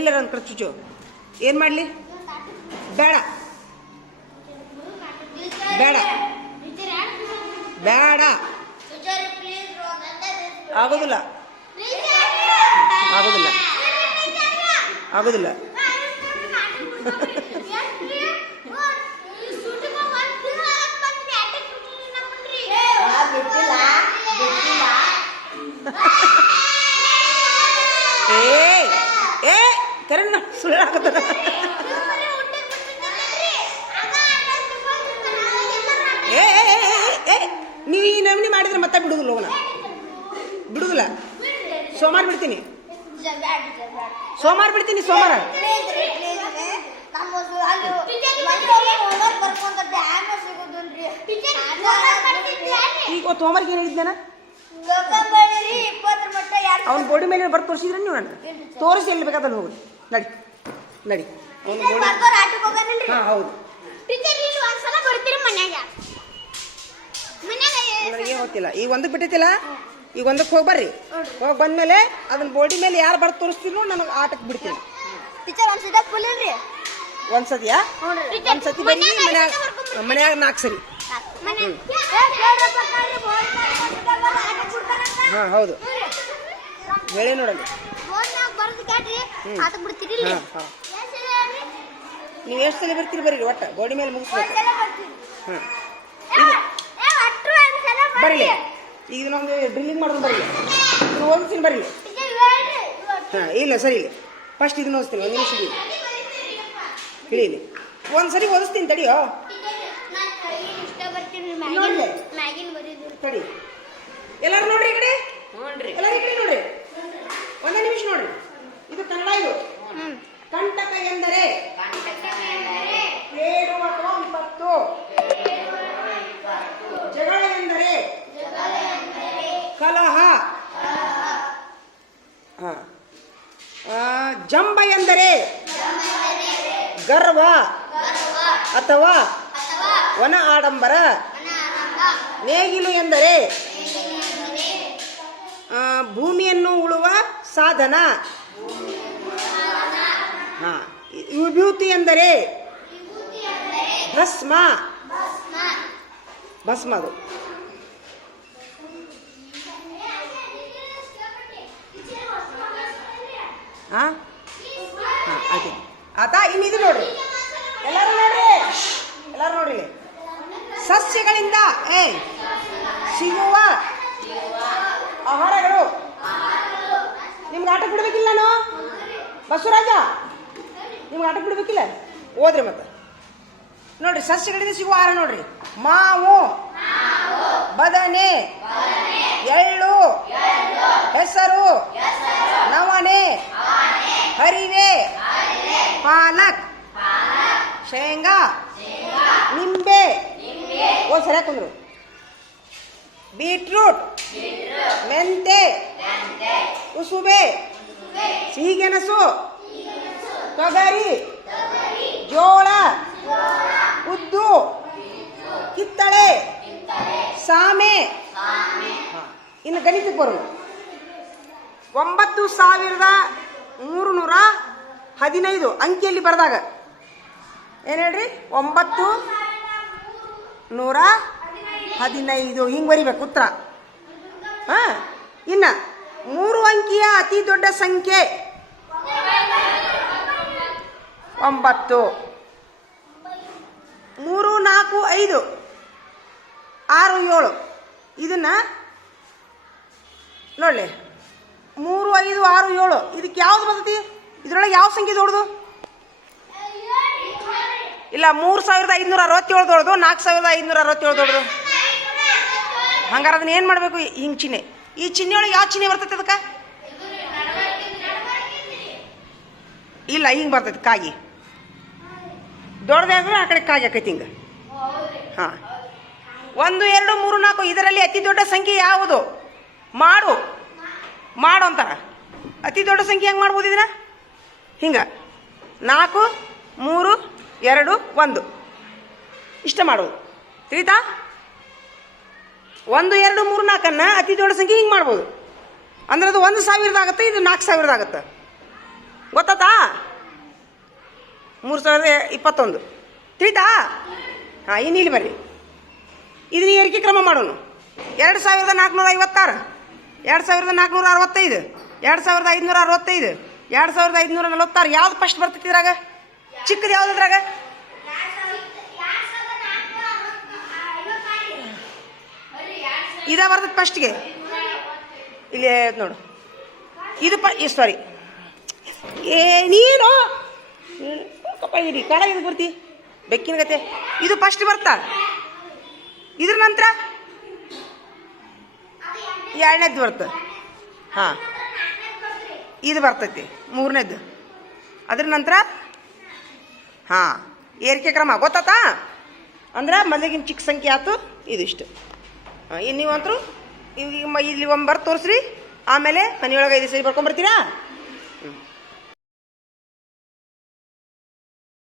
ಎಲ್ಲರ ಒಂದು ಕಡೆ ಚುಚ್ಚು. ಏನು ಮಾಡಲಿ? ಬೇಡ ಬೇಡ ಬೇಡ, ಆಗೋದಿಲ್ಲ ಆಗೋದಿಲ್ಲ ಆಗೋದಿಲ್ಲ. ಏ ಕರೆಂಟ್ ಸುಳ್ಳು ಹಾಕತ್ತದ. ನೀವು ಈ ನಮೂನಿ ಮಾಡಿದ್ರೆ ಮತ್ತೆ ಬಿಡುದಿಲ್ಲ, ಹೋಗೋಣ ಬಿಡುದಿಲ್ಲ. ಸೋಮವಾರ ಬಿಡ್ತೀನಿ, ಸೋಮವಾರ ಬಿಡ್ತೀನಿ, ಸೋಮವಾರ. ಈಗ ಹೋಮ್ವರ್ಕ್ ಏನು ಹೇಳಿದ್ದೇನ? ಅವ್ನ ಬೋಡಿ ಮೇಲೆ ಬರ್ದು ತೋರಿಸಿದ್ರೆ ನೀವು ನನ್ನ ತೋರಿಸಿ ಎಲ್ಲಿ ಬೇಕಾದ್ರೆ ಹೋಗಿ ನಡಿ ನಡಿ. ಹಾಂ ಹೌದು, ನನಗೆ ಗೊತ್ತಿಲ್ಲ. ಈಗ ಒಂದಕ್ಕೆ ಬಿಟ್ಟಿತ್ತಿಲ್ಲ, ಈಗ ಒಂದಕ್ಕೆ ಹೋಗಿ ಬರ್ರಿ. ಹೋಗಿ ಬಂದ್ಮೇಲೆ ಅದನ್ನ ಬೋಡಿ ಮೇಲೆ ಯಾರು ಬರ್ದು ತೋರಿಸ್ತೀನೋ ನನಗೆ ಆಟಕ್ಕೆ ಬಿಡ್ತೀನಿ. ಒಂದ್ಸತಿಯಾ? ಒಂದ್ಸತಿ ಬರೀ ಮನ್ಯಾಗ 4 ಸರಿ. ಹಾಂ ಹೌದು, ಹೇಳಿ ನೋಡಲಿ. ನೀವು ಎಷ್ಟು ಸಲ ಬರ್ತೀರಿ ಬರ್ರಿ, ಒಟ್ಟು ಗೋಡಿ ಮೇಲೆ ಮುಗಿಸ್ಬೇಕು. ಹಾಂ ಬರಲಿ. ಈಗ ನಮ್ದು ಡ್ರಿಲ್ಲಿಂಗ್ ಮಾಡೋದು ಬರಲಿ, ಇದನ್ನು ಓದಿಸ್ತೀನಿ ಬರಲಿ. ಹಾಂ ಇಲ್ಲ ಸರಿ, ಇಲ್ಲ ಫಸ್ಟ್ ಇದನ್ನ ಓದಿಸ್ತೀನಿ. ಒಂದು ನಿಮಿಷ ಇಳೀಲಿ, ಒಂದು ಸರಿ ಓದಿಸ್ತೀನಿ ತಡಿಯೋ. ತಡಿ, ಎಲ್ಲರೂ ನೋಡ್ರಿ ಈ ಕಡೆ, ಎಲ್ಲರೂ ಈ ಕಡೆ ನೋಡ್ರಿ. ಒಂದೇ ನಿಮಿಷ ನೋಡ್ರಿ. ಇದು ಕನ್ನಡ. ಇದು ಕಂಟಕ ಎಂದರೆ ಕೇಡು ಅಥವಾ ವಿಪತ್ತು. ಜಗಳ ಎಂದರೆ ಕಲಹ. ಜಂಬ ಎಂದರೆ ಗರ್ವ ಅಥವಾ ವನ ಆಡಂಬರ. ನೇಗಿಲು ಎಂದರೆ ಭೂಮಿಯನ್ನು ಉಳುವ ಸಾಧನ. ವಿಭೂತಿ ಎಂದರೆ ಭಸ್ಮ. ಭಸ್ಮ ಅದು. ಆಯ್ತು ಆತ. ಇನ್ನಿದು ನೋಡ್ರಿ, ಎಲ್ಲರೂ ನೋಡ್ರಿ, ಎಲ್ಲರೂ ನೋಡ್ರಿ. ಸಸ್ಯಗಳಿಂದ ಸಿಗುವ ಆಹಾರಗಳು. ನಿಮ್ಗೆ ಆಟ ಬಿಡ್ಬೇಕಿಲ್ಲ ನಾನು ಬಸವರಾಜ, ನಿಮ್ಗೆ ಆಟ ಬಿಡ್ಬೇಕಿಲ್ಲ. ಓದ್ರಿ ಮತ್ತೆ ನೋಡ್ರಿ. ಸಸ್ಯಗಳಿಂದ ಸಿಗುವ ಆಹಾರ ನೋಡ್ರಿ: ಮಾವು, ಬದನೆ, ಎಳ್ಳು, ಹೆಸರು, ನವಣೆ, ಹರಿವೆ, ಪಾಲಕ್, ಶೇಂಗಾ, ನಿಂಬೆ, ಸರಿ ಹಾಕೊಂಡ್ರು, ಬೀಟ್ರೂಟ್, ಮೆಂತೆ, ಕುಸುಬೆ, ಸಿಹಿಗೆಣಸು, ತೊಗರಿ, ಜೋಳ, ಉದ್ದು, ಕಿತ್ತಳೆ, ಸಾಮೆ. ಇನ್ನು ಗಣಿತಕ್ಕೆ ಬರೋದು. 9315 ಅಂಕಿಯಲ್ಲಿ ಬರೆದಾಗ ಏನು ಹೇಳ್ರಿ? 915 ಹಿಂಗೆ ಬರಿಬೇಕು ಉತ್ತರ. ಇನ್ನು 3 ಅಂಕಿಯ ಅತಿ ದೊಡ್ಡ ಸಂಖ್ಯೆ 9. 3, 4, 5, 6, 7 ಇದನ್ನ ನೋಡಲಿ. 3, 5, 6, 7 ಇದಕ್ಕೆ ಯಾವ್ದು ಬರ್ತೈತಿ? ಇದ್ರೊಳಗೆ ಯಾವ ಸಂಖ್ಯೆ ದೊಡ್ಡದು? ಇಲ್ಲ, 3567 ದೊಡ್ಡದು, 4567 ದೊಡ್ಡದು. ಹಂಗಾರೆ ಅದನ್ನ ಏನು ಮಾಡಬೇಕು? ಹಿಂಗೆ ಚಿಹ್ನೆ. ಈ ಚಿಹ್ನೆ ಒಳಗೆ ಯಾವ ಚಿಹ್ನೆ ಬರ್ತೈತೆ ಅದಕ್ಕೆ? ಇಲ್ಲ, ಹಿಂಗೆ ಬರ್ತೈತೆ ಕಾಗಿ. ದೊಡ್ಡದೇ ಅಂದ್ರೆ ಆ ಕಡೆ ಕಾಗಿ ಆಕೈತಿ ಹಿಂಗೆ. ಹಾಂ, 1, 2, 3, 4 ಇದರಲ್ಲಿ ಅತಿ ದೊಡ್ಡ ಸಂಖ್ಯೆ ಯಾವುದು? ಮಾಡು ಅಂತಾರ. ಅತಿ ದೊಡ್ಡ ಸಂಖ್ಯೆ ಹೆಂಗೆ ಮಾಡ್ಬೋದು ಇದನ್ನ? ಹಿಂಗೆ 4, 3, 2, 1 ಇಷ್ಟ ಮಾಡೋದು. ತಿಳಿತಾ? 1, 2, 3, 4 ಅತಿ ದೊಡ್ಡ ಸಂಖ್ಯೆ ಹಿಂಗೆ ಮಾಡ್ಬೋದು. ಅಂದ್ರೆ ಅದು 1000 ಆಗುತ್ತೆ, ಇದು 4000 ಆಗುತ್ತೆ. ಗೊತ್ತಾತಾ? 3021 ತಿಳಿತಾ? ಹಾಂ, ಇನ್ನು ಇಲ್ಲಿ ಬರ್ರಿ. ಇದನ್ನ ಏರಿಕೆ ಕ್ರಮ ಮಾಡೋಣ. 2456, 2465, 2565, 2546. ಯಾವ್ದು ಫಸ್ಟ್ ಬರ್ತೈತಿ ಇದ್ರಾಗ? ಚಿಕ್ಕದು ಯಾವ್ದು ಇದ್ರಾಗ? ಇದ ಬರ್ತೈತಿ ಫಸ್ಟ್ಗೆ. ಇಲ್ಲಿ ನೋಡು, ಇದು ಸಾರಿ, ನೀನು ಇರಿ ಕಾಡ ಇದು ಬರ್ತಿ ಬೆಕ್ಕಿನ ಗತೆ. ಇದು ಫಸ್ಟ್ ಬರ್ತಾ, ಇದ್ರ ನಂತರ ಎರಡನೇದ್ದು ಬರ್ತ. ಹಾಂ, ಇದು ಬರ್ತೈತಿ ಮೂರನೇದ್ದು. ಅದ್ರ ನಂತರ ಹಾಂ ಏರಿಕೆ ಕ್ರಮ ಗೊತ್ತಾತಾ? ಅಂದ್ರೆ ಮೊದಲಿಗಿನ ಚಿಕ್ಕ ಸಂಖ್ಯೆ ಆಯ್ತು ಇದಿಷ್ಟು. ಹಾಂ, ಇನ್ನು ನೀವಂತರೂ ಇಲ್ಲಿ 1 ತೋರಿಸ್ರಿ. ಆಮೇಲೆ ಮನೆಯೊಳಗೆ 5 ಸರಿ ಬರ್ಕೊಂಬರ್ತೀರಾ?